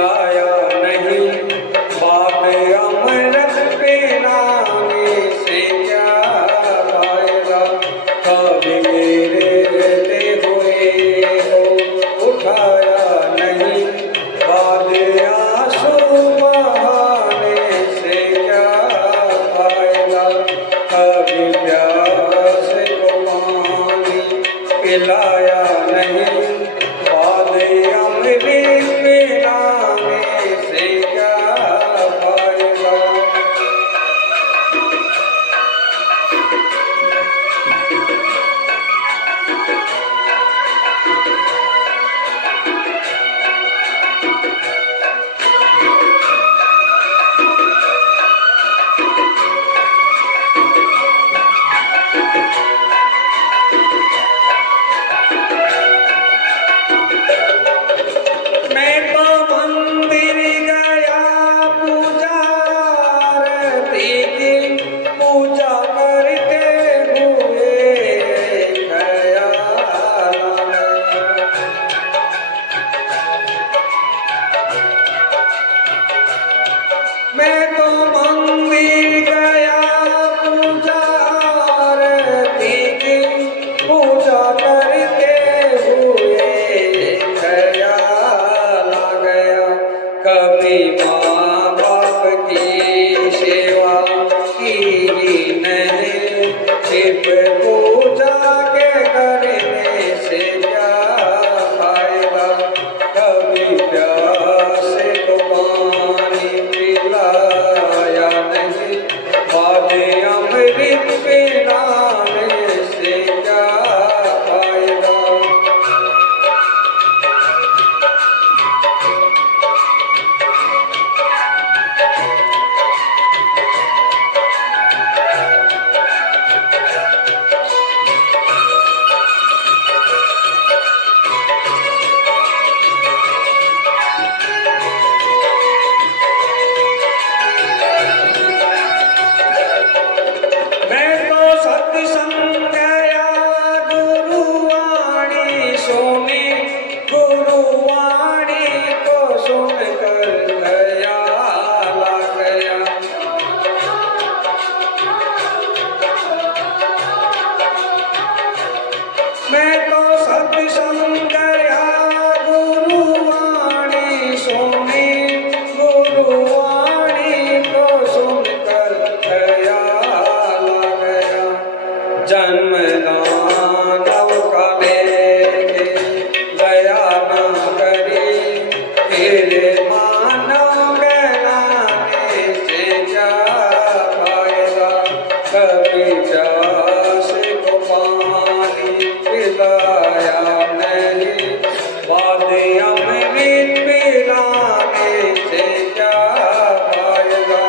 पिलाया नहीं, बाप अमृत पिलाने से क्या फायदा। कभी गिरते हुए हो उठाया नहीं, बाद आंसू बहाने से क्या फायदा। कभी प्यास को पानी पिलाया नहीं, बाद अमृत पिलाने से क्या फायदा। मैं तो मंदिर गया पूजा आरती की, पूजा करते हुए ख्याल आया। मैं तो मंदिर गया पूजा आरती की, पूजा करते हुए ख्याल आ गया। कभी माँ बाप की सेवा की ही नहीं, सिर्फ पूजा के करने से क्या फायदा। कभी प्यास को पानी पिलाया नहीं, बाद अमृत पिलाने से क्या फायदा। मैं तो सत्संग गया गुरुवाणी सोने, गुरुवाणी को सुनकर ख्याल आ गया। मैं तो सत्संग गया गुरुवाणी सोने, गुरुवाणी को सुनकर ख्याल आ गया। जन्म दानव का लेके दया न करी, फिर मानव कहलाने से क्या फायदा। कभी प्यास को पानी पिलाया नहीं, बाद अमृत पिलाने से क्या फायदा।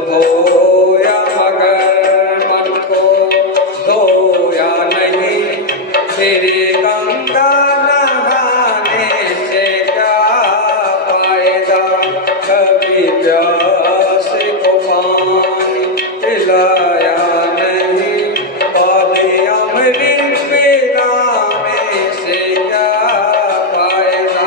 धोया मगर मन को धोया नहीं, फिर गंगा नहाने से क्या फायदा। कभी प्यास को पानी पिलाया नहीं, बाद अमृत पिलाने से क्या फायदा।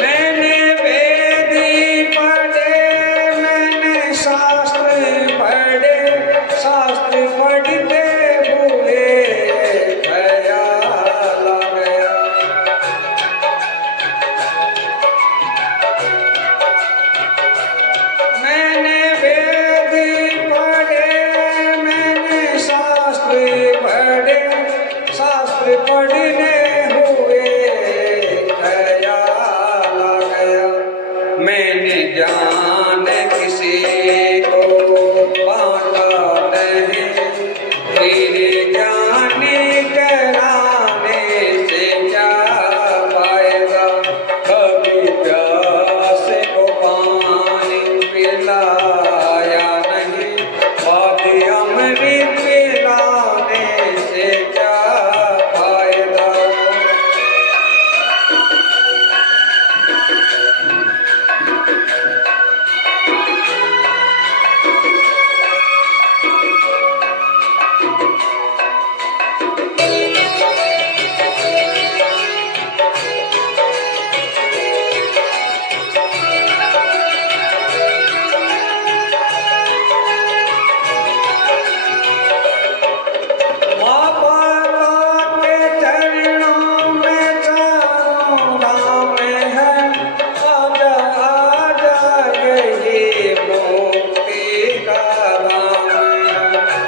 मैंने वेद पढ़े, मैंने शास्त्र पढ़े, शास्त्र पढ़ते हुए ख्याल आ गया। मैंने वेद पढ़े, मैंने शास्त्र पढ़े, शास्त्र पढ़ने हुए ख्याल आ गया। मैंने ज्ञान किसी को बांटा नहीं, फिर ज्ञानी कहलाने से क्या फायदा। कभी प्यास को पानी पिलाया नहीं, बाद अमृत पिलाने से क्या फायदा। माँ बाबा के चरणों में चारों धाम है, आजा आजा यही मुक्ति का धाम है।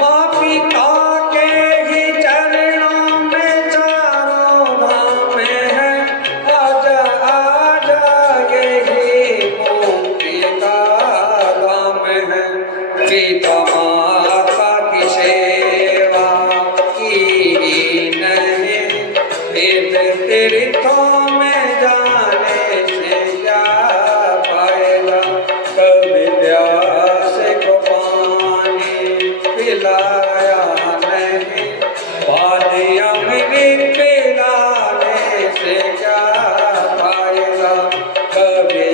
माँ पिता के ही चरणों में चारों धाम है, आजा आजा यही मुक्ति का धाम है। पिता माता की सेवा की नहीं, वेद तीर्थों में जाने से क्या फायदा। कभी प्यास को पानी पिलाया नहीं, बाद अमृत पिलाने से क्या फायदा। कभी